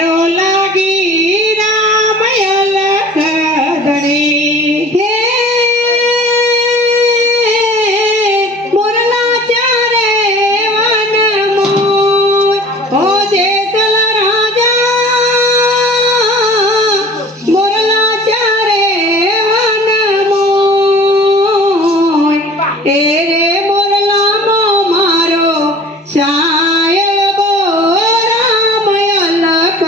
વેરો લાગી રામ અલખ ધણી હે મોરલા ચારે વન મોય ઓ જેસલ રાજા મોરલા ચારે વન મોય એ રે મોરલા મો મારો સાયબો રામ અલખ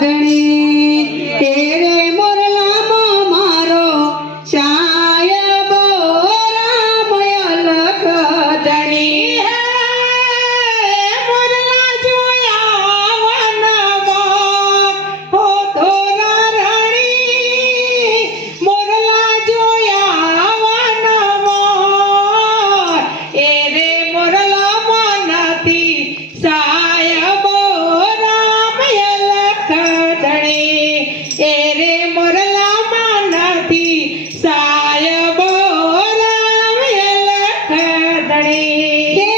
ધણી એ રે મોરલા મો મારો સાયબો રામ અલખ ધણી હે મોરલા જોયા વનમાં હો ધોરા રાણી મોરલા જોયા વનમાં એ રે મોરલા મનથી સાયબો રામ અલખ ધણી એ રે મોરલા મનથી સાયબો રામ અલખ ધણી હે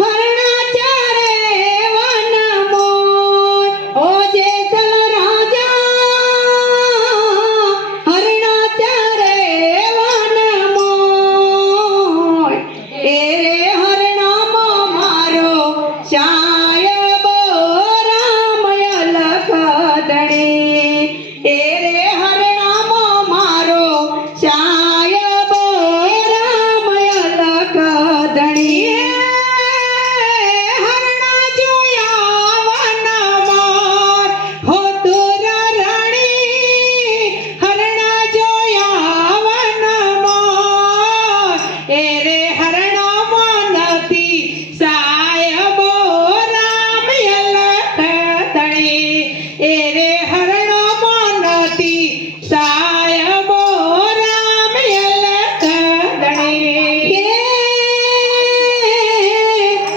હરણા ચારે વન મોય ઓ જેસલ રાજા હરણા ચારે વન મોય એ રે હરણામો મારો સાયબો રામ અલખ ધણી એ રે હરણામો મારો સાયબો રામ અલખ ધણી હરણા જોયા વનમાં હો ધોરા રાણી હરણા જોયા વનમાં એ રે હરણા મનથી સાયબો રામ અલખ ધણી એ રે હરણા મનથી સાયબો રામ અલખ ધણી હે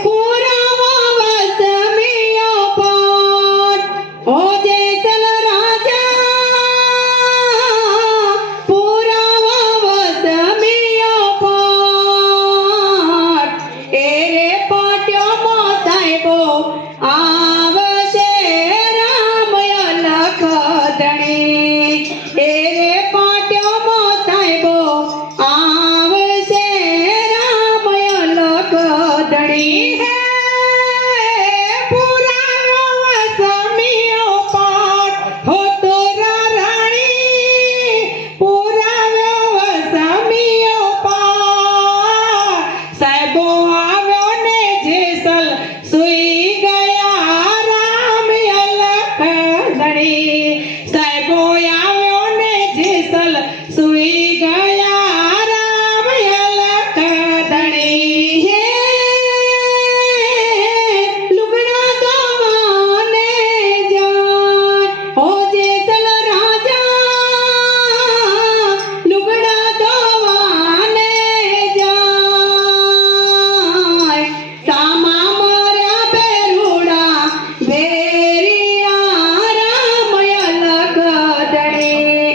પુરાવા વસમિયો પાર ઓ જેસલ રાજા પુરાવા વસમિયો પાર એ રે પાટ્યો મો સાહેબો આવશે રામ અલખ ધણી એ રે પાટ્યો મો સાહેબો આવશે રામ અલખ ધણી હે પુરાવો વસમિયો પાર હો ધોરા રાણી પુરાવ્યો વસમિયો પાર સાહેબો આવ્યો ને જેસલ સુઈ ગયા રામ અલખ ધણી સાહેબો આવ્યો ને જેસલ સુઈ ગયા રામ અલખ ધણી હે લુગડા ધોવાને જાય હો જેસલ રાજા લુગડા ધોવાને જાય સામા માર્યા બેરુડા ભેરિયા રામ અલખ ધણી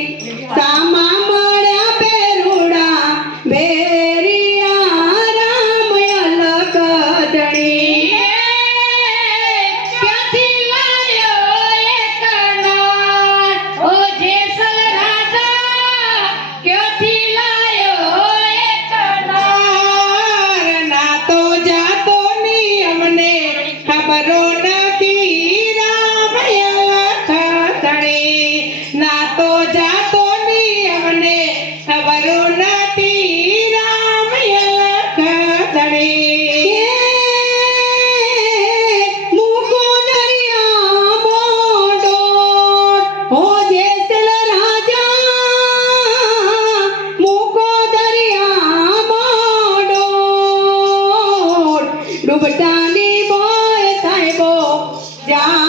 સામા મળ્યા બેરુડા ભેરિયા રામ અલખ ધણી ક્યાંથી લાયો એક નાર ઓ જેસલ રાજા ક્યાંથી લાયો એક નાર ના તો જાતો ની અમને ખબરો નથી રામ અલખ ધણી ના તો જાતો ની અમને ખબરો નથી રામ અલખ ધણી મૂકો દરિયા મોડો હો જેસલ રાજા મૂકો દરિયા મોડો ડૂબતાની બોય સાહેબો જા